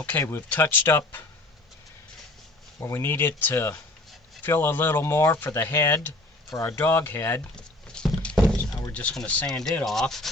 Okay, we've touched up where we need it to fill a little more for the head, for our dog head. Now we're just going to sand it off.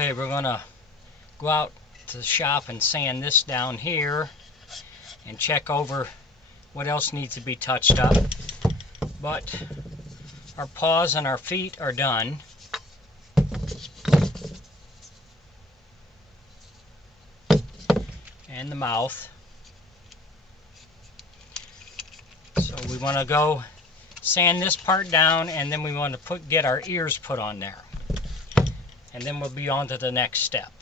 Okay, we're going to go out to the shop and sand this down here and check over what else needs to be touched up. But our paws and our feet are done. And the mouth. So we want to go sand this part down, and then we want to get our ears put on there. And then we'll be on to the next step.